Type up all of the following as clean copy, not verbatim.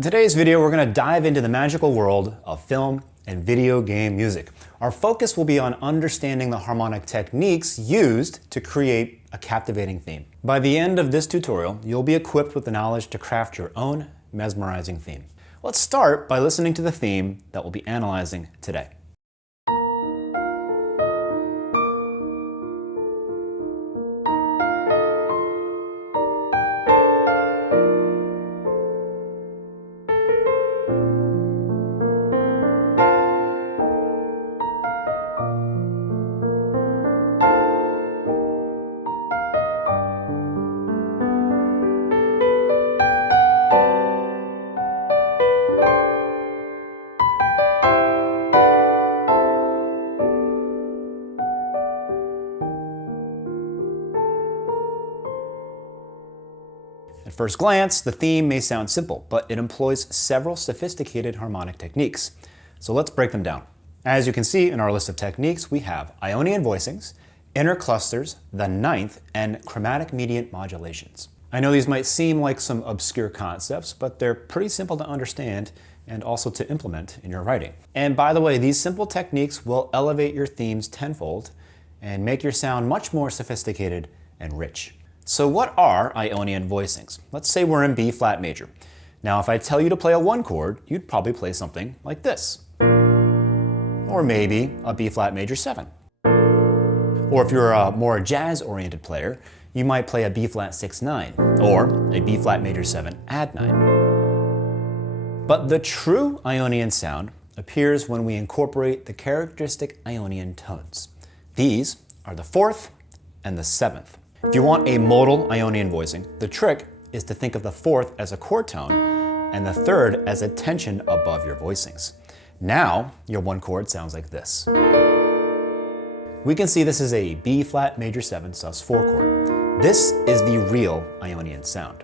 In today's video, we're going to dive into the magical world of film and video game music. Our focus will be on understanding the harmonic techniques used to create a captivating theme. By the end of this tutorial, you'll be equipped with the knowledge to craft your own mesmerizing theme. Let's start by listening to the theme that we'll be analyzing today. At first glance, the theme may sound simple, but it employs several sophisticated harmonic techniques. So let's break them down. As you can see in our list of techniques, we have Ionian Voicings, inner clusters, the ninth, and chromatic mediant modulations. I know these might seem like some obscure concepts, but they're pretty simple to understand and also to implement in your writing. And by the way, these simple techniques will elevate your themes tenfold and make your sound much more sophisticated and rich. So what are Ionian voicings? Let's say we're in B flat major. Now if I tell you to play a 1 chord, you'd probably play something like this. Or maybe a B flat major 7. Or if you're a more jazz-oriented player, you might play a B flat 6-9 or a B flat major 7 add 9. But the true Ionian sound appears when we incorporate the characteristic Ionian tones. These are the 4th and the 7th. If you want a modal Ionian voicing, the trick is to think of the 4th as a chord tone and the 3rd as a tension above your voicings. Now, your 1 chord sounds like this. We can see this is a B flat major 7 sus 4 chord. This is the real Ionian sound.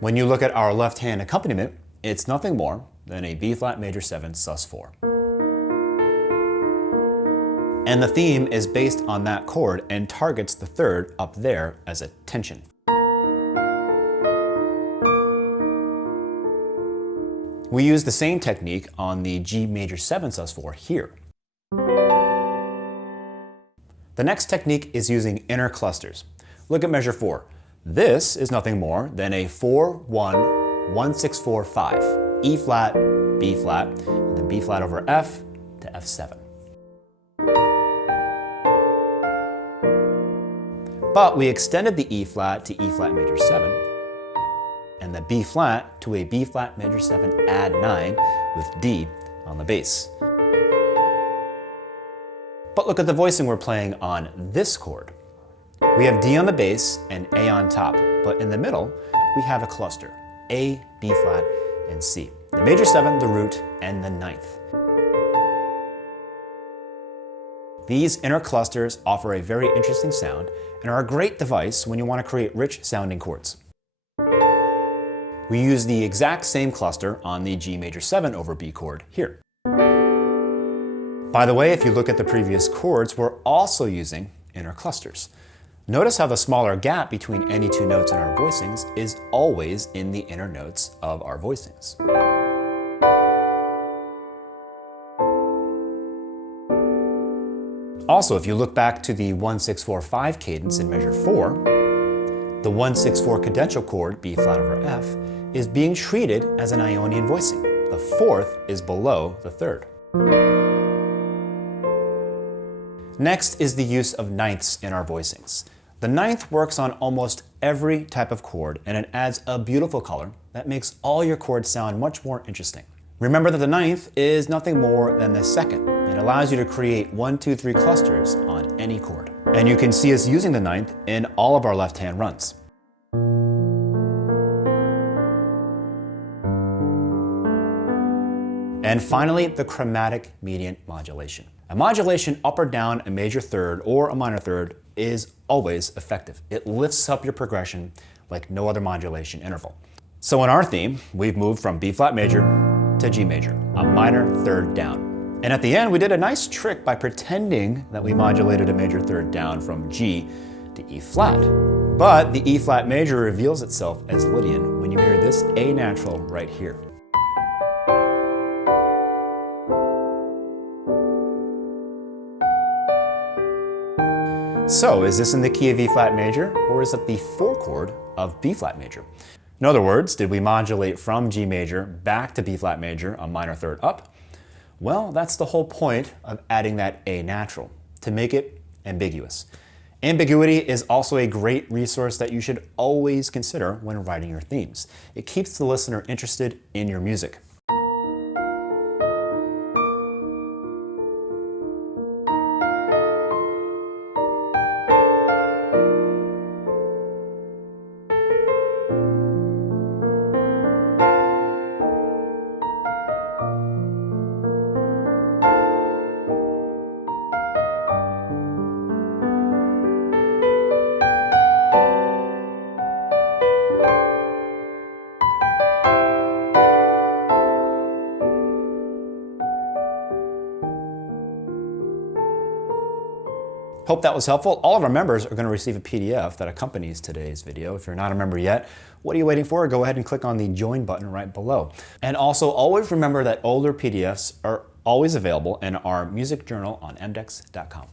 When you look at our left hand accompaniment, it's nothing more than a B flat major 7 sus 4. And the theme is based on that chord and targets the 3rd up there as a tension. We use the same technique on the G major 7 sus 4 here. The next technique is using inner clusters. Look at measure 4. This is nothing more than a 4-1-1-6-4-5. E flat, B flat, and then B flat over F to F7. But we extended the E flat to E flat major 7 and the B flat to a B flat major 7 add 9 with D on the bass. But look at the voicing we're playing on this chord. We have D on the bass and A on top, but in the middle we have a cluster, A, B flat, and C. The major 7, the root, and the 9th. These inner clusters offer a very interesting sound and are a great device when you want to create rich sounding chords. We use the exact same cluster on the G major 7 over B chord here. By the way, if you look at the previous chords, we're also using inner clusters. Notice how the smaller gap between any 2 notes in our voicings is always in the inner notes of our voicings. Also, if you look back to the 1-6-4-5 cadence in measure 4, the 1-6-4 cadential chord, B flat over F, is being treated as an Ionian voicing. The 4th is below the 3rd. Next is the use of ninths in our voicings. The 9th works on almost every type of chord, and it adds a beautiful color that makes all your chords sound much more interesting. Remember that the 9th is nothing more than the 2nd. It allows you to create 1, 2, 3 clusters on any chord. And you can see us using the 9th in all of our left-hand runs. And finally, the chromatic mediant modulation. A modulation up or down a major 3rd or a minor 3rd is always effective. It lifts up your progression like no other modulation interval. So in our theme, we've moved from B flat major to G major, a minor 3rd down. And at the end, we did a nice trick by pretending that we modulated a major 3rd down from G to E flat. But the E flat major reveals itself as Lydian when you hear this A natural right here. So is this in the key of E flat major, or is it the 4 chord of B flat major? In other words, did we modulate from G major back to B flat major, a minor third up? Well, that's the whole point of adding that A natural, to make it ambiguous. Ambiguity is also a great resource that you should always consider when writing your themes. It keeps the listener interested in your music. Hope that was helpful. All of our members are going to receive a PDF that accompanies today's video. If you're not a member yet, what are you waiting for? Go ahead and click on the join button right below. And also always remember that older PDFs are always available in our music journal on mDecks.com.